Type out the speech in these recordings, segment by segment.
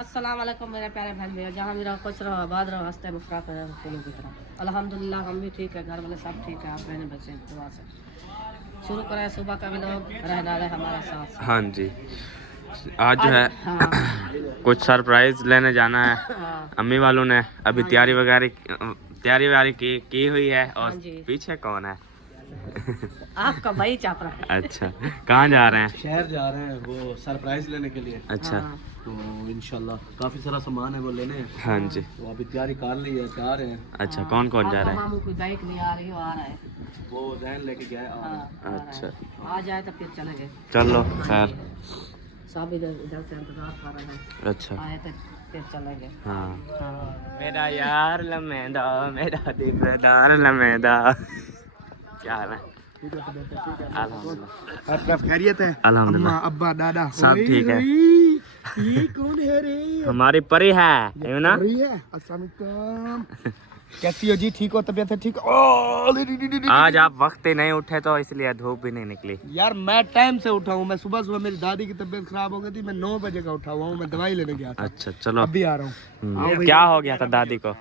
अस्सलाम वालेकुम मेरे प्यारे बहन भैया, जहाँ भी रहो खुश रहो, आबाद रहो, हंसते मुस्कुराते रहो फूलों की तरह। अल्हम्दुलिल्लाह हम भी ठीक है, घर वाले सब ठीक है, आप बहने बच्चे दुआ से शुरू करें सुबह का भी लोग रह डाले हमारे साथ। हाँ जी, आज जो है कुछ सरप्राइज लेने जाना है। अम्मी वालों ने अभी तैयारी वगैरह की हुई है। और पीछे कौन है? आपका भाई चापरा। अच्छा, कहाँ जा रहे हैं? शहर जा रहे हैं वो सरप्राइज लेने के लिए। अच्छा, तो इंशाल्लाह काफी सारा सामान है वो लेने। हाँ जी, तो अभी तैयारी कर ली है, जा रहे हैं। अच्छा, कौन कौन जा रहे हैं? मामू कोई बाइक नहीं आ रही, वो आ रहा है, वो जैन लेके गया है। अच्छा, आ जाए तो फिर चलेंगे। चलो खैर। सब इधर से इंतजार कर रहे हैं, अच्छा, आए तो फिर चलेंगे। हाँ। मेरा यार लमेदा, मेरा दिलदार लमेदा। क्या हाल है? आपका खैरियत है? अल्हम्दुलिल्लाह, अब्बा दादा सब ठीक है। ये कौन है रे? हमारी परी है ना? परी है। अस्सलाम वालेकुम। कैसी हो जी? ठीक हो? तबीयत है ठीक? ओ आज आप वक्त ही नहीं उठे तो इसलिए धूप भी नहीं निकली। यार मैं टाइम से उठा हूँ। मैं सुबह सुबह मेरी दादी की तबीयत खराब हो गई थी, मैं 9 बजे का उठा हुआ हूँ। मैं दवाई लेने गया था। अच्छा, चलो अभी आ रहा हूँ। क्या हो गया था दादी को?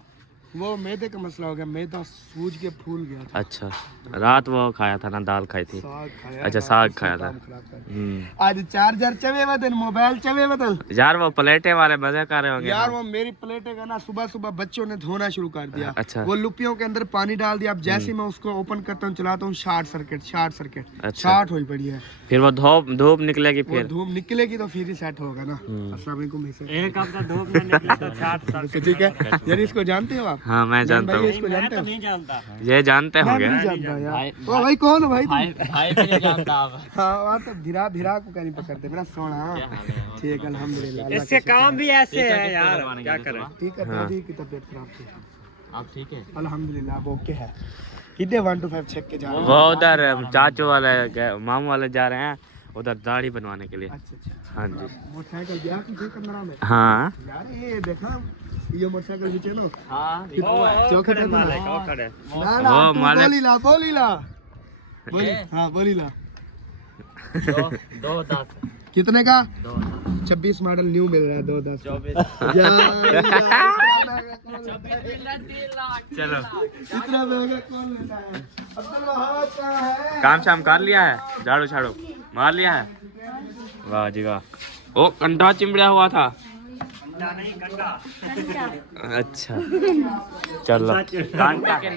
वो मैदे का मसला हो गया, मैदा सूज के फूल गया था। अच्छा, रात वो खाया था ना, दाल खाई थी। साग खाया। अच्छा, साग खाया था। आज चार्जर चवे बदल, मोबाइल चवे बदल। यार वो प्लेटें वाले मजे कर रहे होंगे। यार वो मेरी प्लेटें का ना सुबह सुबह बच्चों ने धोना शुरू कर दिया। अच्छा, वो लुपियों के अंदर पानी डाल दिया। अब जैसे ही मैं उसको ओपन करता हूँ चलाता हूँ, शॉर्ट सर्किट अच्छा। शॉर्ट हुई पड़ी है। फिर वो धूप निकलेगी, वो फिर धूप निकलेगी तो फिर ही सेट होगा ना। अस्सलाम वालेकुम। एक हफ्ता धूप नहीं निकला तो चाट ठीक है यार, इसको जानते हो आप? हाँ, मैं जानता हूँ। इसको जानते हो? नहीं जानता, ये जानते मैं होंगे। नहीं जानता यार। ओ भाई कौन हो भाई तुम? भाई भी नहीं जानता आप। हाँ वहाँ तो भिरा को कहीं पकड़ते मेरा सोना। ठीक अल्हम्दुलिल्लाह। इससे काम भी ऐसे है यार, क्या करें। ठीक है, दादी की तबीयत खराब थी। आप ठीक है? अल्हम्दुलिल्लाह अब ओके है। कितने 1 to 5 चेक के जा रहे हैं? वो उधर चाचू वाले मामू वाले जा रहे हैं उधर दाढ़ी बनवाने के लिए। अच्छा। हाँ जी। मोटरसाइकिल गया कि ठीक करना है? हाँ यार ये देखा, ये मोटरसाइकिल भी चलो। हाँ, चौखट है ना? वो मालिक बोली ला। हाँ बोली ला। 2-10 कितने का? 26 मॉडल न्यू मिल रहा है। 2-10 चलो, इतना महंगा कौन लेता है? अब्दुल वहाब कहाँ है? काम शाम कर लिया है, झाड़ू छाड़ू मार लिया है? वाह जी वाह। ओ कंडा चिमड़ा हुआ था। अच्छा, चलो। कांटे के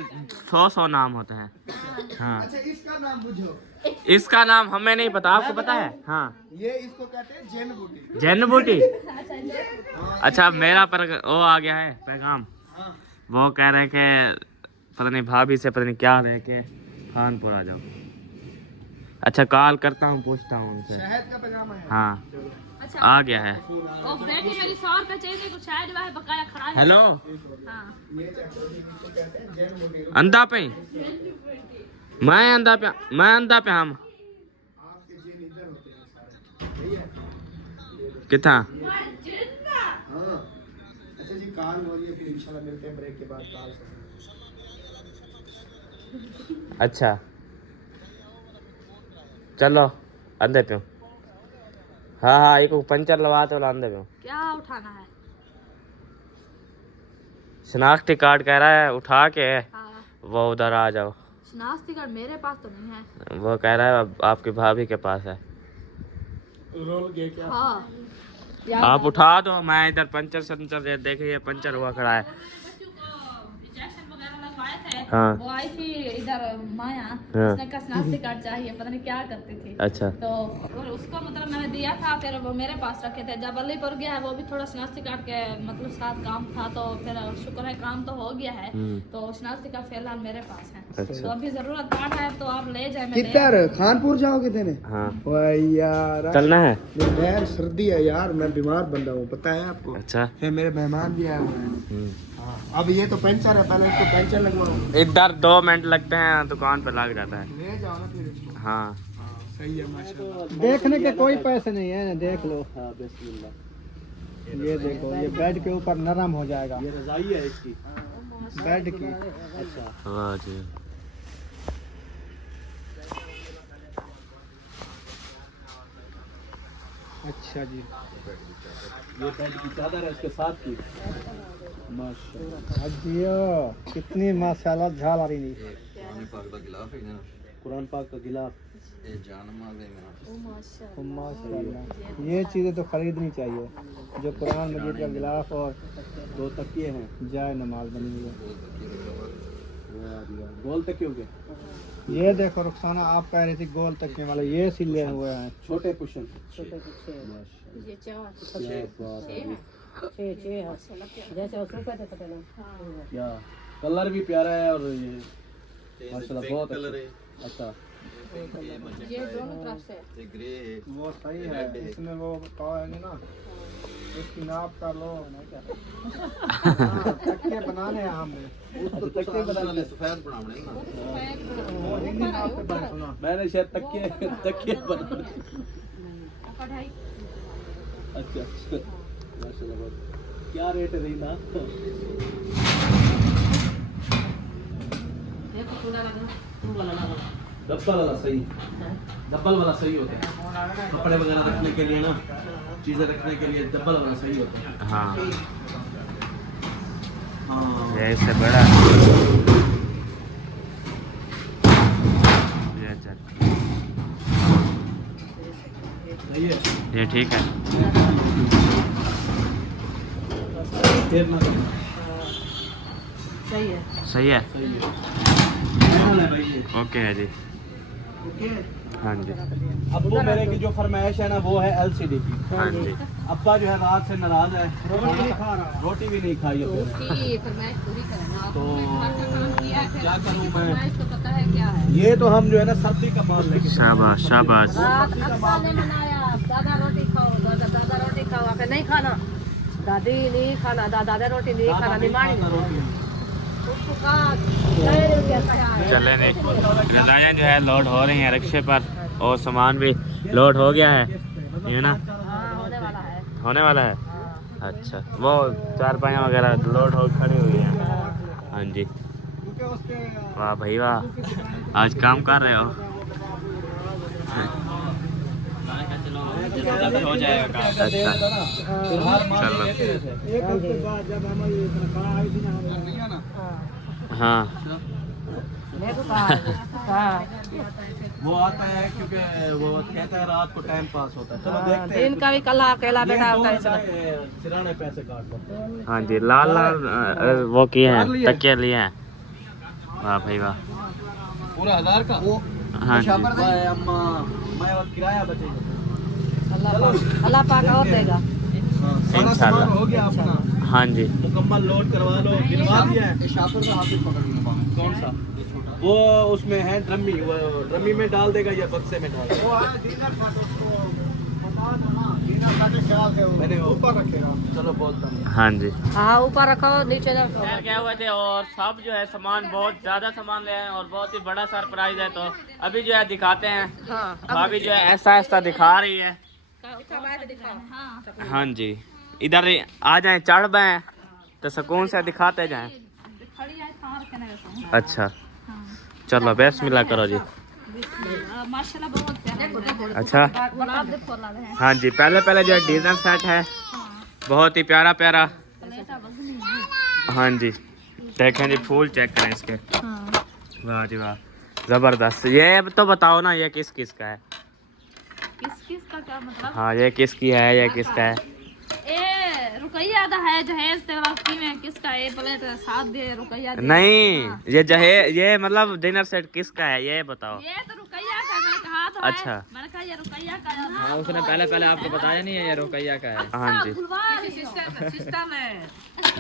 100 नाम होते हैं। हाँ, अच्छा इसका नाम बुझो। इसका नाम हमें नहीं पता, आपको पता है? हाँ, ये इसको कहते हैं जैन बूटी। जैन बूटी। अच्छा, मेरा वो आ गया है पैगाम। वो कह रहे हैं कि पता नहीं भाभी से पता नहीं क्या रहे के खानपुर आ जाओ। अच्छा, कॉल करता हूँ, पूछता हूँ उनसे। शहद का पैगाम है। हाँ, अच्छा, आ गया है। और बेटी मेरी 100 रुपए चाहिए, कुछ शायद वह बकाया खड़ा है। हेलो, हाँ, अंधा पे मैं अंधा पे हम कितना? हाँ अच्छा जी, कॉल बोलिए फिर इंशाल्लाह मिलते हैं ब्रेक के बाद। कॉल अच्छा, चलो अंधे पे। हाँ, एक पंचर लगा तो अंधे पे। क्या उठाना है? शनाख्ती कार्ड कह रहा है उठा के हाँ, वो उधर आ जाओ। शनाख्ती कार्ड मेरे पास तो नहीं है। वो कह रहा है आपकी भाभी के पास है। रोल गए क्या? हाँ, आप उठा दो, मैं इधर पंचर देखिए, पंचर हुआ खड़ा है। इंजेक्शन वगैरह लगवाए थे। हाँ। वो आई थी इधर माया, हाँ। उसने कहा शनाख्ती कार्ड चाहिए, पता नहीं क्या करती थी। अच्छा, तो उसको मतलब मैंने दिया था, फिर वो मेरे पास रखे थे। जब अलीपुर गया है, वो भी थोड़ा शनाख्ती कार्ड के मतलब साथ काम था, तो फिर शुक्र है काम तो हो गया है। तो शनाख्ती कार्ड फिलहाल मेरे पास है। अच्छा। तो अभी जरूरत पड़ है तो आप ले जाए। मैं ले किधर खानपुर जाओगे देने? हाँ, यार चलना है। यार सर्दी है यार, मैं बीमार बन रहा हूँ, पता है आपको? अच्छा, फिर मेरे मेहमान भी आए हुए हैं। हाँ, अब ये तो पंचर है, पहले इसको पंचर लगवाओ। इधर 2 मिनट लगते हैं, दुकान पे लग जाता है। ले जाओ ना फिर इसको। हाँ, सही है माशाल्लाह। देखने के कोई पैसे नहीं है, देख लो। हाँ बिस्मिल्लाह। ये देखो, ये बेड के ऊपर नरम हो जाएगा। ये रजाई है इसकी। बेड की। अच्छा वाह जी। अच्छा जी। ये बेड की चादर है इसके साथ की। माशाल्लाह। अजियो कितनी माशाल्लाह झाल आ रही नहीं। कुरान पाक का गिलाफ। माशाल्लाह, ये चीज़ें तो खरीदनी चाहिए। जो कुरान मजीद का गिलाफ और 2 तकिए हैं। जाए नमाज बनी हुई है। गोल तकिए हो गए। ये देखो रुखसाना, आप कह रही थी गोल तकिए वाले, ये सिले हुए हैं। छोटे कुशन। क्या कलर भी प्यारा है और ये माशाल्लाह बहुत अच्छा। ये दोनों तरफ से वो सही है, इसमें वो कहेंगे ना, इसकी नाप का लो ना क्या। तकिए बनाने हैं हमने। तकिए बनाने मैंने शायद तकिए बनाने। अच्छा अच्छा माशाल्लाह बहुत। क्या रेट है रीना? डब्बल वाला सही। डब्बल वाला सही होता है कपड़े वगैरह रखने के लिए ना, चीजें रखने के लिए डब्बल वाला सही होता है। हाँ हाँ ये इससे बड़ा है। ये अच्छा, सही है। ये ठीक है। फिर ना सही है। सही है। सही है। कैसा है भाई ये? ओके है जी। हाँ जी। अब्बू मेरे की जो फरमाइश है ना वो है LCD की। हाँ जी। अब्बा जो है रात से नाराज है, रोटी भी नहीं खाई है फिर। तो क्या करूँ मैं? तो पता है क्या है। ये तो हम जो है ना सर्दी का माल लेके शाबाश शाबाश। रात अब्बा ने बनाया, दादा रोटी खाओ, दादा रोटी खाओ, आके नहीं खाना, दादी नहीं खाना, दादा रोटी नहीं खाना, निमानी उसको कहा चले नहीं, रजाइयाँ जो है लोड हो रही हैं रिक्शे पर और सामान भी लोड हो गया है, ये ना हाँ होने वाला है। होने वाला है। अच्छा, वो चारपाइयाँ वगैरह लोड हो खड़ी हुई हैं। हाँ जी। वाह भाई वाह, आज काम कर रहे हो। हो जाएगा काम। अच्छा चलो। एक हफ्ते बाद जब हम ये तनख्वाह आई थी ना, हाँ मैं तो कहा हाँ वो आता है क्योंकि वो कहता है रात को टाइम पास होता है। चलो देखते हैं। दिन का भी कला अकेला बैठा होता है इसमें। सिराने पैसे काट लो। हाँ जी, लाल लाल वो किए हैं, तकिए लिए हैं। वाह भाई वाह। पूरा 1000 का। हाँ जी। मैं अम्मा मैं और किराया बचेगा। अल्लाह पाक और देगा। सारा सामान हो गया अपना। हाँ जी। मुकम्मल लोड करवा लो, गिरवा दिया है। शापर का हाथ पकड़ लो। कौन सा? वो उसमें है ड्रमी, वो ड्रमी में डाल देगा या बक्से में डाल देगा? मैंने ऊपर रखेगा। चलो बोलता हूँ। हाँ जी। हाँ ऊपर रखो, नीचे रखो। क्या हुए थे और सब जो है सामान, बहुत ज़्यादा सामान ले आए और बहुत ही बड़ा सरप्राइज है, तो अभी जो है दिखाते हैं। हाँ भाभी जो है ऐसा ऐसा दिखा रही है। हाँ जी, इधर आ जाएं, चढ़ पाए तो सुकून से दिखाते जाएं। अच्छा चलो बिस्मिल्लाह करो जी। माशाल्लाह बहुत प्यारा है। अच्छा गुलाब के फूल वाले हैं। हाँ जी, पहले पहले जो है डिनर सेट है, बहुत ही प्यारा प्यारा। प्लेटा वजनी है। हाँ जी, देखें जी, फूल चेक करें इसके। वाह जी वाह, ज़बरदस्त। ये तो बताओ ना, ये किस किस का है? किस किस का क्या मतलब? हाँ, ये किसकी है, ये किसका है? ए रुकैया दा है जहेज तेरा में किसका है? प्लेट साथ दे रुकैया दे। नहीं, ये ये मतलब डिनर सेट किसका है, ये बताओ। ये तो रुकैया का, मैंने कहा तो अच्छा। है। मैंने कहा ये रुकैया का है। हाँ, उसने पहले आपको बताया नहीं है ये रुकैया का है। हाँ जी, सिस्टम है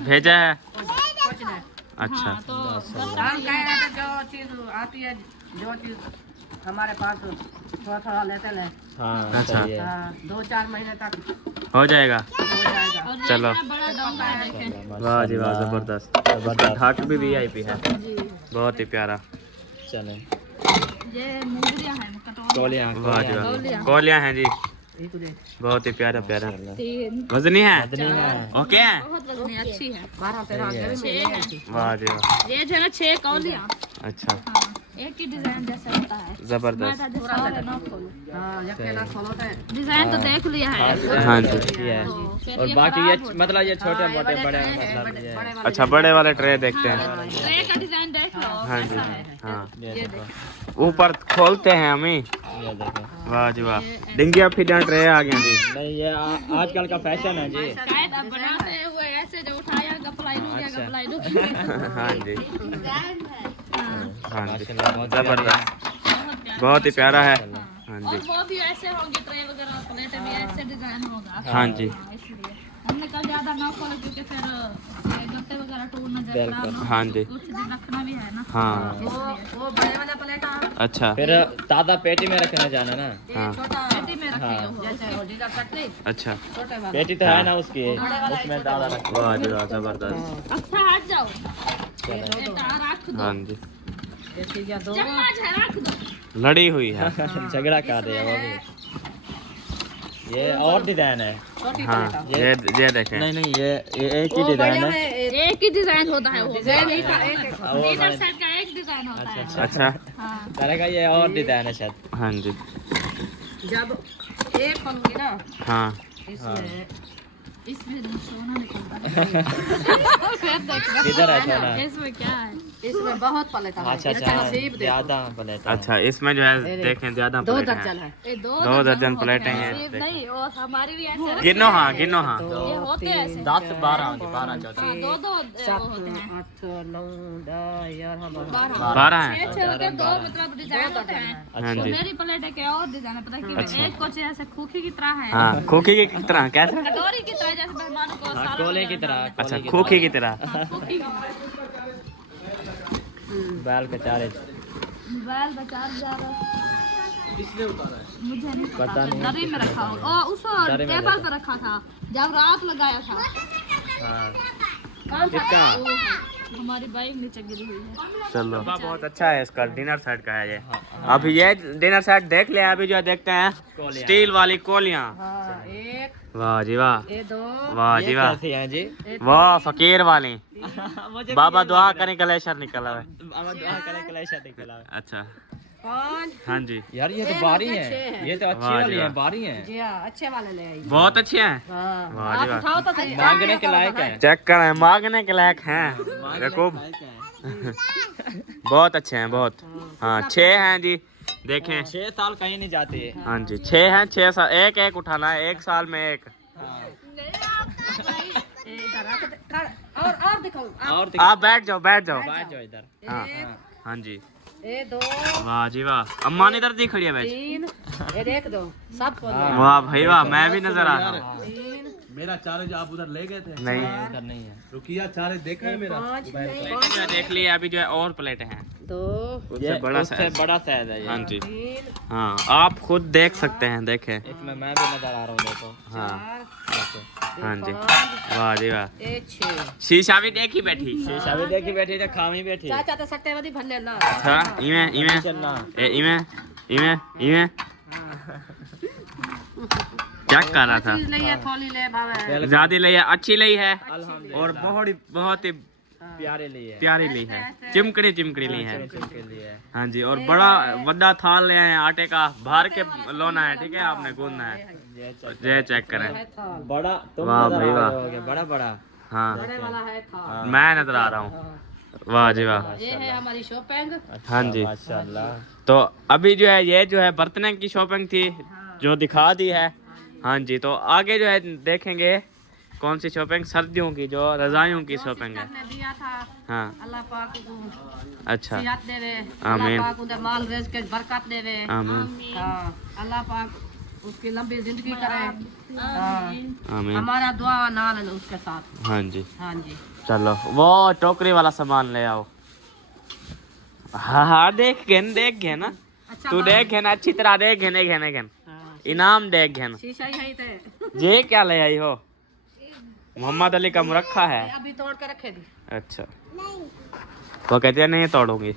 भेजा है। कुछ नहीं। अच्छा हाँ, तो हम कह रहे थे जो चीज आती है, जो चीज हमारे पास थोड़ा थोड़ा लेते ले। हाँ अच्छा। सही है। हाँ, 2-4 महीने तक हो जाएगा। हो जाएगा। और चलो। ये बड़ा डोंगा है देखें। वाह जी वाह, ज़बरदस्त। ढाक भी VIP है, बहुत ही प्यारा। चले ये मुंगरिया है कटोरी। तौलिया वाह जी वाह, कोलियाँ हैं जी। एक देख बहुत ही प्यारा प्यारा 3 वजनी है ओके है बहुत वजनी अच्छी है 12 13 आगे भी मिल जाएगी वाह जी वाह ये जो है ना 6 कौलियां अच्छा हाँ एक ही डिजाइन जैसे होता है जबरदस्त मैं तो सारे ना खोलूं हां ये केला खोलो है डिजाइन तो देख लिया है हाँ जी तो फिर और ये बाकी खराब ये होता मतलब ये छोटे हाँ, ये मोटे बड़े बड़े ट्रे हैं, मतलब ये बड़े अच्छा बड़े वाले ट्रे देखते हैं है। ट्रे का डिजाइन देख लो हाँ जी कैसा है हाँ ये देखो ऊपर खोलते हैं हम ही ये देखो वाह जी वाह डिंगिया फिडा ट्रे आ गया जी नहीं ये आजकल का फैशन है जी शायद अब बनाते हुए ऐसे जो उठाया गपलाई डूब गया अच्छा। गपलाई डूब गया हाँ जी डिजाइन है हाँ हाँ जी माशाल्लाह बहुत जबरदस्त बहुत प्यारा बहुत ही प्यारा है हाँ और जी वो भी ऐसे होंगे ट्रे वगैरह प्लेटें भी ऐसे डिजाइन होगा हाँ जी हाँ, इसलिए हमने कल ज्यादा ना खोला क्योंकि फिर ये गत्ते वगैरह टूट न जाए बिल्कुल। खराब ना हो। हाँ जी कुछ दिन रखना भी है ना हाँ वो बड़े वाला प्लेट आ अच्छा फिर ताज़ा पेटी में रखना जाना ना हाँ छोटा पेटी में रखे हो जैसे वो डीलर चटनी अच्छा छोटे वाला पेटी तो है ना उसकी उसमें दादा रख वाह जी वाह जबरदस्त अच्छा हट जाओ बेटा रख दो हाँ जी ये चीज या दो चम्मच है रख दो लड़ी हुई है झगड़ा कर रहे हैं वो भी ये और डिजाइन है छोटी हाँ प्लेट ये देखें नहीं नहीं ये एक ही वो बढ़िया डिजाइन है है एक ही डिजाइन होता है वो डिजाइन एक एक डिनर सेट का एक डिजाइन होता है अच्छा हाँ करेगा ये और डिजाइन है शायद हाँ जी जब एक खोलूंगी ना हाँ इसमें इसमें सोना निकलता है फिर देखना किधर है सोना इसमें क्या है इसमें बहुत प्लेट है अच्छा इसका नसीब अच्छा देखो ज्यादा प्लेट है। अच्छा इसमें जो है देखें ज्यादा 2 प्लेट दर्जन है है ये दो दर्जन होते प्लेटें हैं, नसीब देखो। नहीं और हमारी भी ऐसे रखी गिनो हाँ गिनो हाँ ये होते हैं ऐसे 10 12 होंगे 12 14 हाँ, दो दो वो होते हैं 8 9 10 11 12 हैं 6 होते हैं दो मतलब डिजाइन होते हैं हाँ तो जी मेरी प्लेट है क्या और डिजाइन है पता है कि एक कुछ ऐसे खोखी की तरह है हाँ खोखी की तरह कैसे कटोरी की तरह जैसे मेहमानों को हाँ, सारा कोले की वगैरह तरह अच्छा कोले की खोखी की तरह हाँ, खोखी की बाल के चारे बैल बेचार जा रहा किसने उतारा है? मुझे नहीं पता पता नहीं। दरी में रखा हो और उस दरी में टेबल पे रखा था जब रात लगाया था हाँ किसका वो हमारी बाइक नीचे गिरी हुई है चलो बहुत अच्छा है इसका डिनर सेट का है ये अभी ये डिनर सेट देख ले अभी जो देखते हैं स्टील वाली कोलियां हां एक वाह जी वाह ये 2 वाह जी वाह कैसी है जी वाह फकीर वाली मुझे बाबा दुआ करें कलेशर निकला है अब दुआ करें कलेश निकला है। अच्छा 5 हाँ जी यार ये तो बारी छह है हैं। ये तो अच्छी वाह जी वाली है वाह। बारी है जी हां अच्छे वाले ले आई बहुत अच्छे हैं हां वाह जी आप वाह उठाओ तो सही मांगने के लायक है चेक करें मांगने के लायक हैं देखो बहुत अच्छे हैं बहुत हाँ 6 हैं जी देखें 6 साल कहीं नहीं जाते हाँ जी 6 हैं 6 साल एक एक उठाना है 1 साल में एक इधर रख दे और दिखाओ और आप बैठ जाओ बैठ जाओ इधर हाँ हाँ जी ये 2 वाह जी वाह अम्मा ने इधर दी खड़ी है बैठ 3 ये देख दो सब खोल वाह भाई वाह मैं भी नजर आ रहा हूँ 3 मेरा चार्ज आप उधर ले गए थे नहीं इधर नहीं है रुकिया चार्ज देखा है मेरा 5 प्लेटें जो देख ली अभी जो है और प्लेटें हैं 2 उससे बड़ा उससे साइज बड़ा साइज है ये हाँ जी 3 हाँ आप खुद देख सकते हैं देखें इसमें मैं भी नजर आ रहा हूँ देखो हाँ 4 हाँ जी 5 वाह जी वाह ये 6 शीशा भी देखी बैठी शीशा भी देखी बैठी तो खामी बैठी चाचा तो सट्टे वाली भर लेना अच्छा इमे इमे चलना ए इमे इमे इमे क्या कर रहा था चीज नहीं है थोड़ी ले भावे ज्यादा ली है अच्छी ली है अल्हम्दुलिल्लाह और बहुत ही प्यारे लिए प्यारी ली है चिमकड़ी चिमकड़ी ली है के लिए हाँ जी और बड़ा बड़ा थाल ले आए हैं आटे का बाहर के लोना है ठीक है आपने गूंदना है ये चेक करें बड़ा तुम वाह नजर भाई आ वाह। रहे होगे बड़ा बड़ा हाँ बड़े वाला है था मैं नजर आ रहा हूँ वाह जी वाह ये है हमारी शॉपिंग हाँ जी माशाल्लाह तो अभी जो है ये जो है बर्तन की शॉपिंग थी जो दिखा दी है हाँ जी तो आगे जो है देखेंगे कौन सी शॉपिंग सर्दियों की जो रजाइयों की शॉपिंग है ने दिया था हाँ अल्लाह पाक को अच्छा सेहत देवे आमीन। अल्लाह पाक उनके माल रिज़्क़ के बरकत देवे आमीन हाँ अल्लाह पाक उसकी लंबी जिंदगी करे हाँ आमीन हमारा दुआ नाल है उसके साथ हाँ जी हाँ जी चलो वो टोकरी वाला सामान ले आओ हाँ हाँ देख गए ना अच्छा तू देख गए ना अच्छी तरह देख गए हाँ, इनाम देख गए शीशा यही थे ये क्या ले आई हो मोहम्मद अली का मुरक्खा है अभी तोड़ के रखे दी अच्छा वो कहते हैं नहीं तोड़ूंगी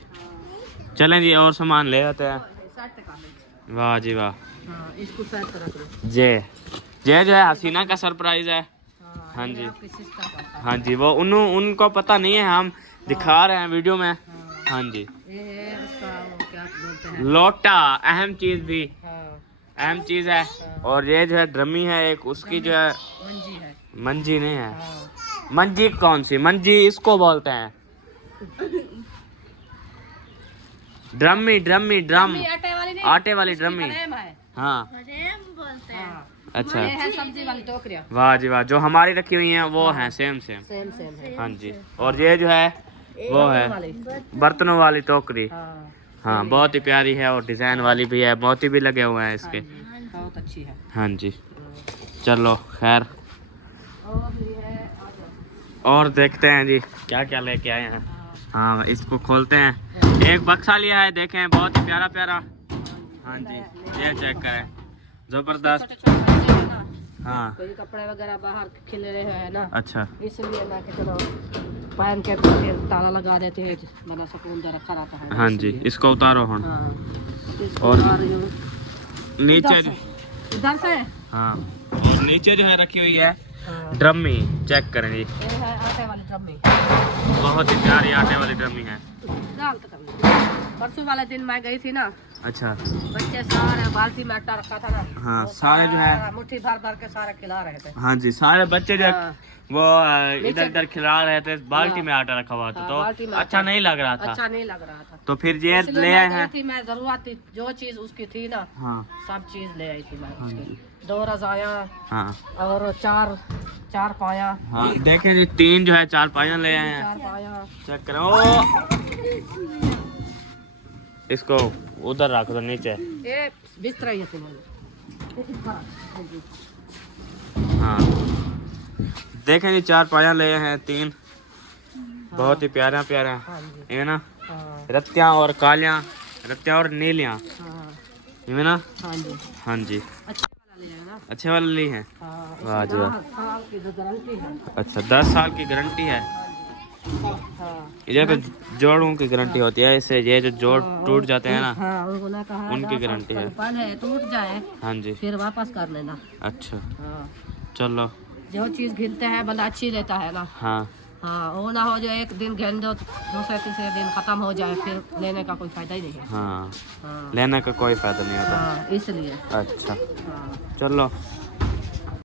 चलें जी और सामान ले आते हैं साठ टका में। वाह जी वाह हाँ इसको साइड पर रख दो। ये जो है हसीना का सरप्राइज है। हाँ जी आपकी सिस्टर का। हाँ जी, वो उनको पता नहीं है, हम दिखा रहे हैं वीडियो में। हाँ जी, ये है उसका वो क्या बोलते हैं। लोटा अहम चीज भी, हाँ अहम चीज है। और ये जो है ड्रमी है एक, उसकी जो है मंजी है। मंजी नहीं है। हाँ मंजी कौन सी मंजी, इसको बोलते हैं ड्रमी, ड्रम, आटे वाली नहीं, आटे वाली ड्रमी। फ्रेम है। हाँ बोलते हैं। हाँ अच्छा, ये है सब्जी वाली टोकरियाँ। वाह जी वाह, जो हमारी रखी हुई हैं वो हैं सेम सेम। सेम सेम है। हाँ जी, और ये जो है वो है वाली। बर्तनों वाली टोकरी। हाँ हाँ बहुत ही प्यारी है, और डिजाइन वाली भी है, मोती भी लगे हुए हैं इसके। बहुत अच्छी है। हाँ जी, चलो खैर, और ये है आ जाओ। और देखते हैं जी क्या क्या लेके आए हैं। हाँ इसको खोलते हैं। एक बक्सा लिया है, देखें बहुत ही प्यारा प्यारा। हाँ जी, ये चेक करें, जबरदस्त। छोटे छोटे बच्चे हैं ना, हाँ कोई कपड़े वगैरह बाहर खिले रहे हैं ना, अच्छा, इसलिए मैं कि चलो पहन के फिर ताला लगा देते हैं, बड़ा सुकून दे रखा रहता है। हाँ जी, इसको उतारो हम। हाँ इसको और उतार रही हूँ। नीचे इधर से। हाँ, और नीचे जो है रखी हुई है हाँ ड्रमी, चेक करें जी, ये है आटे वाली ड्रमी। बहुत ही प्यारी आटे वाली ड्रमी है। डाल तो कर। परसों वाले दिन मैं गई थी ना, अच्छा बच्चे सारे बाल्टी में आटा रखा था ना, हाँ, वो सारे जो है- सारा मुट्ठी भर भर के सारे खिला रहे थे। हाँ जी, सारे बच्चे जो हाँ। वो इधर उधर खिला रहे थे, बाल्टी में आटा रखा हुआ था, हाँ, तो बाल्टी में अच्छा आटा। नहीं लग रहा था। अच्छा नहीं लग रहा था, तो फिर ये इसलिए ले मैं आए गई हैं। थी, मैं जरूरत थी जो चीज उसकी थी ना, हाँ सब चीज ले आई थी मैं हाँ उसकी। जी। 2 रजाया हाँ और चार पाया, हाँ, देखें जी 3 जो है 4 पाया ले आए हैं। 4 पाया। चेक करो, ओ! इसको उधर रख दो नीचे। ये बिस्तर ही है तुम्हारे। हाँ देखें जी 4 पाया ले आए हैं 3, बहुत ही प्यारा प्यारा हाँ जी। ये ना, हाँ रत्तियाँ और कालियाँ, रत्तियाँ और नीलियाँ, हाँ ये ना। हाँ जी। हाँ जी, अच्छा वाला ले ना। अच्छे वाले ली हैं। हाँ वाह जी वाह। 10 साल की जो गारंटी है। अच्छा 10 साल की गारंटी है। हाँ ये तो जोड़ों की गारंटी होती है, इससे ये जो जोड़ टूट जाते हैं ना, हाँ उन्होंने कहा उनकी 10 साल गारंटी है। पहले टूट जाए हाँ जी, फिर वापस कर लेना। अच्छा हाँ चलो। जो चीज घिनते हैं बंदा अच्छी लेता है ना। हाँ हाँ वो ना हो जो एक दिन घिन दो, दूसरे तीसरे दिन खत्म हो जाए, फिर लेने का कोई फायदा ही नहीं है। हाँ, हाँ लेने का कोई फायदा नहीं होता। हाँ इसलिए। अच्छा हाँ चलो